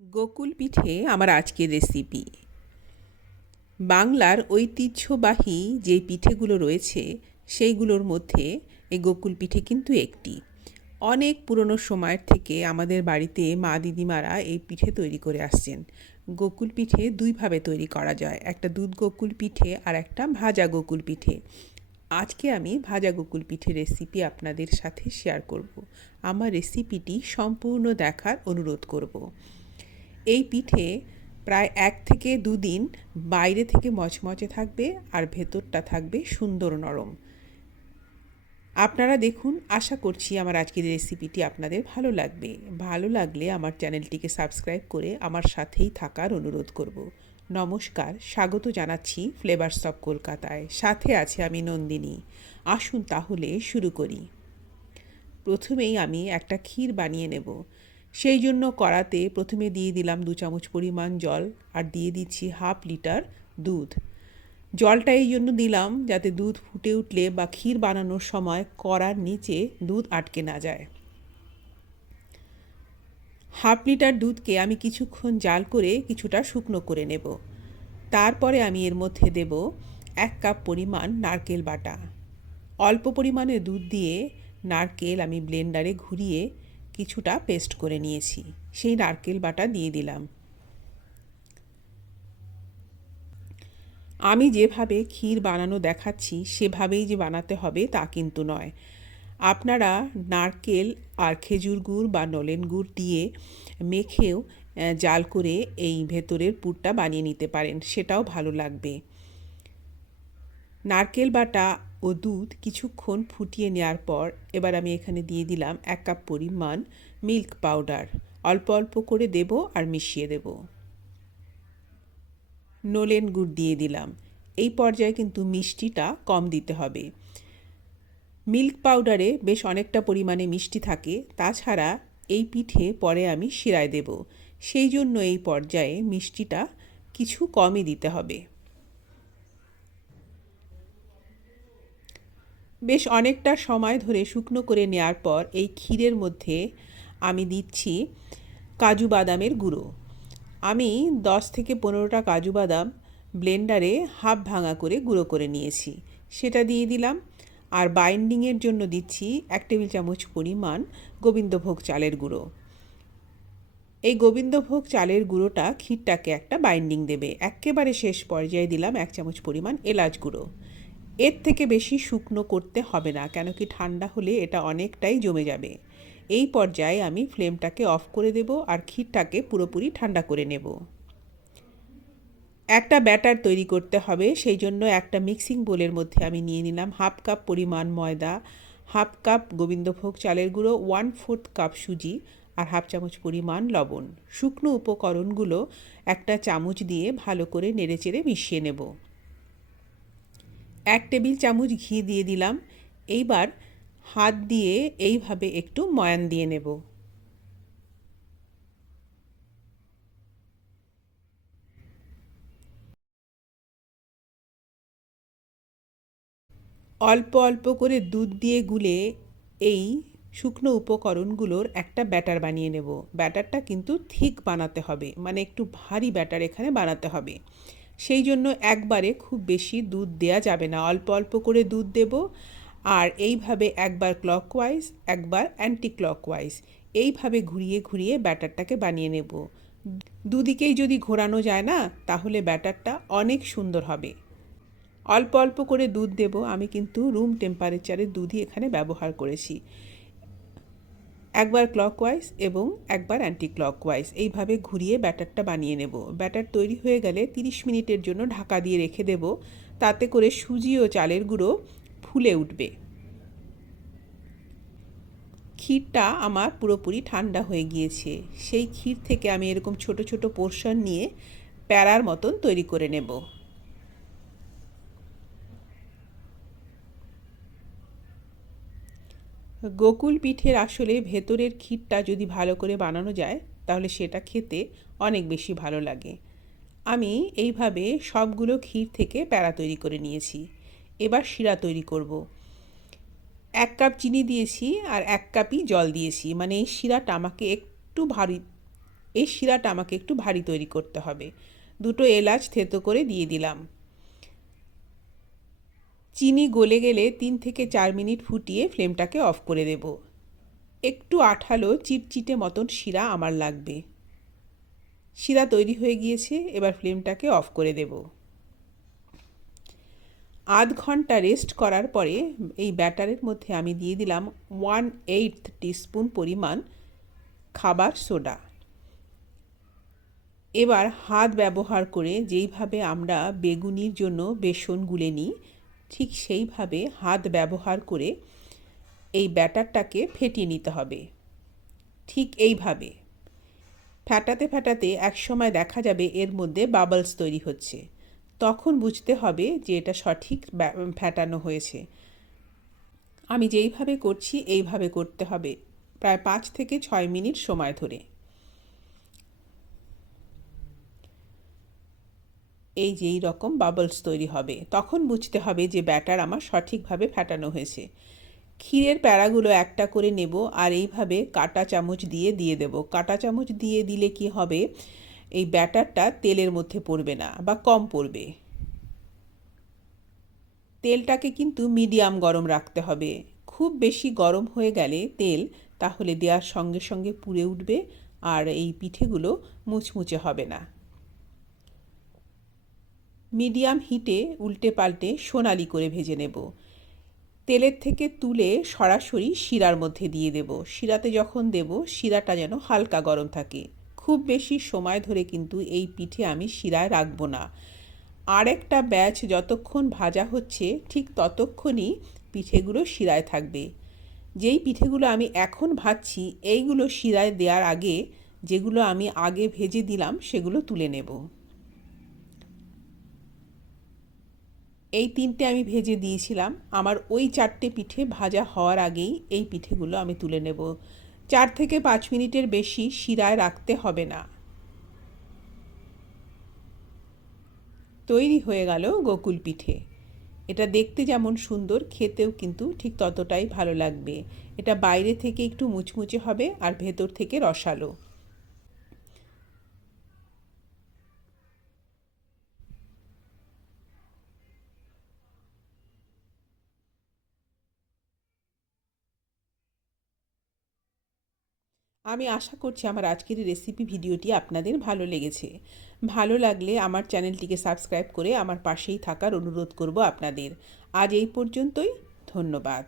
গোকুল পিঠে আমার আজকের রেসিপি। বাংলার ঐতিহ্যবাহী যে পিঠেগুলো রয়েছে সেইগুলোর মধ্যে এই গোকুল পিঠে কিন্তু একটি। অনেক পুরনো সময়ের থেকে আমাদের বাড়িতে মা দিদিমারা এই পিঠে তৈরি করে আসছেন। গোকুল পিঠে দুইভাবে তৈরি করা যায়, একটা দুধ গোকুল পিঠে আর একটা ভাজা গোকুল পিঠে। আজকে আমি ভাজা গোকুল পিঠে রেসিপি আপনাদের সাথে শেয়ার করব। আমার রেসিপিটি সম্পূর্ণ দেখার অনুরোধ করব। এই পিঠে প্রায় 1 থেকে 2 দিন বাইরে থেকে মচমচে থাকবে আর ভেতরটা থাকবে সুন্দর নরম। আপনারা দেখুন, আশা করছি আমার আজকের রেসিপিটি আপনাদের ভালো লাগবে। ভালো লাগলে আমার চ্যানেলটিকে সাবস্ক্রাইব করে আমার সাথেই থাকার অনুরোধ করব। নমস্কার, স্বাগত জানাচ্ছি ফ্লেভারস অফ কলকাতায়। সাথে আছে আমি নন্দিনী। আসুন তাহলে শুরু করি। প্রথমেই আমি একটা ক্ষীর বানিয়ে নেব। সেই জন্য কড়াতে প্রথমে দিয়ে দিলাম 2 চামচ পরিমাণ জল আর দিয়ে দিচ্ছি 1/2 লিটার দুধ। জলটা এই জন্য দিলাম যাতে দুধ ফুটে উঠলে বা ক্ষীর বানানোর সময় কড়ার নিচে দুধ আটকে না যায়। 1/2 লিটার দুধকে আমি কিছুক্ষণ জাল করে কিছুটা শুকনো করে নেব। তারপরে আমি এর মধ্যে দেব 1 কাপ পরিমাণ নারকেল বাটা। অল্প পরিমাণে দুধ দিয়ে নারকেল আমি ব্লেন্ডারে ঘুরিয়ে কিছুটা পেস্ট করে নিয়েছি, সেই নারকেল বাটা দিয়ে দিলাম। আমি যেভাবে ক্ষীর বানানো দেখাচ্ছি সেভাবেই যে বানাতে হবে তা কিন্তু নয়। আপনারা নারকেল আর খেজুর গুড় বা নলেন গুড় দিয়ে মেখেও জাল করে এই ভেতরের পুরটা বানিয়ে নিতে পারেন, সেটাও ভালো লাগবে। নারকেল বাটা ও দুধ কিছুক্ষণ ফুটিয়ে নেওয়ার পর এবার আমি এখানে দিয়ে দিলাম 1 কাপ পরিমাণ মিল্ক পাউডার। অল্প অল্প করে দেব আর মিশিয়ে দেব। নলেন গুড় দিয়ে দিলাম। এই পর্যায়ে কিন্তু মিষ্টিটা কম দিতে হবে। মিল্ক পাউডারে বেশ অনেকটা পরিমাণে মিষ্টি থাকে, তাছাড়া এই পিঠে পরে আমি শিরায় দেব, সেই জন্য এই পর্যায়ে মিষ্টিটা কিছু কমই দিতে হবে। বেশ অনেকটা সময় ধরে শুকনো করে নেওয়ার পর এই ক্ষীরের মধ্যে আমি দিচ্ছি কাজু বাদামের গুঁড়ো। আমি 10 থেকে 15টা কাজু বাদাম ব্লেন্ডারে হাফ ভাঙা করে গুঁড়ো করে নিয়েছি, সেটা দিয়ে দিলাম। আর বাইন্ডিংয়ের জন্য দিচ্ছি 1 টেবিল চামচ পরিমাণ গোবিন্দভোগ চালের গুঁড়ো। এই গোবিন্দভোগ চালের গুঁড়োটা ক্ষীরটাকে একটা বাইন্ডিং দেবে। একেবারে শেষ পর্যায়ে দিলাম 1 চামচ পরিমাণ এলাচ গুঁড়ো। এর থেকে বেশি শুকনো করতে হবে না, কেন কি ঠান্ডা হলে এটা অনেকটাই জমে যাবে। এই পর্যায়ে আমি ফ্লেমটাকে অফ করে দেব আর ক্ষীরটাকে পুরোপুরি ঠান্ডা করে নেব। একটা ব্যাটার তৈরি করতে হবে, সেই জন্য একটা মিক্সিং বোলের মধ্যে আমি নিয়ে নিলাম 1/2 কাপ পরিমাণ ময়দা, 1/2 কাপ গোবিন্দভোগ চালের গুঁড়ো, 1/4 কাপ সুজি আর 1/2 চামচ পরিমাণ লবণ। শুকনো উপকরণগুলো একটা চামচ দিয়ে ভালো করে নেড়েচেড়ে মিশিয়ে নেব। 1 টেবিল চামচ ঘি দিয়ে দিলাম। এইবার হাত দিয়ে এইভাবে একটু ময়ান দিয়ে নেব। অল্প অল্প করে দুধ দিয়ে গুলে এই শুকনো উপকরণগুলোর একটা ব্যাটার বানিয়ে নেব। ব্যাটারটা কিন্তু থিক বানাতে হবে, মানে একটু ভারী ব্যাটার এখানে বানাতে হবে। সেই জন্য একবারে খুব বেশি দুধ দেয়া যাবে না, অল্প অল্প করে দুধ দেব। আর এইভাবে একবার ক্লকওয়াইজ একবার অ্যান্টি ক্লকওয়াইজ এইভাবে ঘুরিয়ে ঘুরিয়ে ব্যাটারটাকে বানিয়ে নেব। দুদিকেই যদি ঘোরানো যায় না, তাহলে ব্যাটারটা অনেক সুন্দর হবে। অল্প অল্প করে দুধ দেব, আমি কিন্তু রুম টেম্পারেচারের দুধই এখানে ব্যবহার করেছি। একবার ক্লকওয়াইজ এবং একবার অ্যান্টি ক্লকওয়াইজ এইভাবে ঘুরিয়ে ব্যাটারটা বানিয়ে নেব। ব্যাটার তৈরি হয়ে গেলে 30 মিনিটের জন্য ঢাকা দিয়ে রেখে দেব, তাতে করে সুজি ও চালের গুঁড়ো ফুলে উঠবে। ক্ষীরটা আমার পুরোপুরি ঠান্ডা হয়ে গিয়েছে। সেই ক্ষীর থেকে আমি এরকম ছোট ছোট পোর্শন নিয়ে প্যারার মতন তৈরি করে নেব। গোকুল পিঠের আসলে ভেতরের ক্ষীরটা যদি ভালো করে বানানো যায় তাহলে সেটা খেতে অনেক বেশি ভালো লাগে। আমি এইভাবে সবগুলো ক্ষীর থেকে প্যারা তৈরি করে নিয়েছি। এবার শিরা তৈরি করব। 1 কাপ চিনি দিয়েছি আর 1 কাপই জল দিয়েছি, মানে এই শিরাটা আমাকে একটু ভারী এই শিরাটা আমাকে একটু ভারী তৈরি করতে হবে। দুটো এলাচ থেতো করে দিয়ে দিলাম। চিনি গলে গেলে 3 থেকে 4 মিনিট ফুটিয়ে ফ্লেমটাকে অফ করে দেব। একটু আঠালো চিটচিটে মতন শিরা আমার লাগবে। শিরা তৈরি হয়ে গিয়েছে, এবার ফ্লেমটাকে অফ করে দেব। আধ ঘন্টা রেস্ট করার পরে এই ব্যাটারের মধ্যে আমি দিয়ে দিলাম 1/8 টিস্পুন পরিমাণ খাবার সোডা। এবার হাত ব্যবহার করে যেইভাবে আমরা বেগুনির জন্য বেসন গুলে নিই, ঠিক সেইভাবে হাত ব্যবহার করে এই ব্যাটারটাকে ফেটিয়ে নিতে হবে। ঠিক এইভাবে ফেটাতে ফেটাতে একসময় দেখা যাবে এর মধ্যে বাবলস তৈরি হচ্ছে। তখন বুঝতে হবে যে এটা সঠিক ফেটানো হয়েছে। আমি যেইভাবে করছি এইভাবে করতে হবে, প্রায় 5 থেকে 6 মিনিট সময় ধরে। এই যে এই রকম বাবলস তৈরি হবে, তখন বুঝতে হবে যে ব্যাটার আমার সঠিকভাবে ফেটানো হয়েছে। ক্ষীরের প্যাড়াগুলো একটা করে নেব আর এইভাবে কাঁটা চামচ দিয়ে দিয়ে দেব। কাঁটা চামচ দিয়ে দিলে কি হবে, এই ব্যাটারটা তেলের মধ্যে পড়বে না বা কম পড়বে। তেলটাকে কিন্তু মিডিয়াম গরম রাখতে হবে। খুব বেশি গরম হয়ে গেলে তেল, তাহলে দেওয়ার সঙ্গে সঙ্গে পুড়ে উঠবে আর এই পিঠেগুলো মুচমুচে হবে না। মিডিয়াম হিটে উল্টে পাল্টে সোনালি করে ভেজে নেব। তেলের থেকে তুলে সরাসরি শিরার মধ্যে দিয়ে দেব। শিরাতে যখন দেব, শিরাটা যেন হালকা গরম থাকে। খুব বেশি সময় ধরে কিন্তু এই পিঠে আমি শিরায় রাখবো না। আরেকটা ব্যাচ যতক্ষণ ভাজা হচ্ছে ঠিক ততক্ষণই পিঠেগুলো শিরায় থাকবে। যেই পিঠেগুলো আমি এখন ভাজছি এইগুলো শিরায় দেওয়ার আগে যেগুলো আমি আগে ভেজে দিলাম সেগুলো তুলে নেব। এই 3টে আমি ভেজে দিয়েছিলাম, আমার ওই 4টে পিঠে ভাজা হওয়ার আগেই এই পিঠেগুলো আমি তুলে নেব। 4 থেকে 5 মিনিটের বেশি শিরায় রাখতে হবে না। তৈরি হয়ে গেল গোকুল পিঠে। এটা দেখতে যেমন সুন্দর, খেতেও কিন্তু ঠিক ততটাই ভালো লাগবে। এটা বাইরে থেকে একটু মুচমুচে হবে আর ভেতর থেকে রসালো। আমি আশা করছি আমার আজকের রেসিপি ভিডিওটি আপনাদের ভালো লেগেছে। ভালো লাগলে আমার চ্যানেলটিকে সাবস্ক্রাইব করে আমার পাশেই থাকার অনুরোধ করব আপনাদের। আজ এই পর্যন্তই। ধন্যবাদ।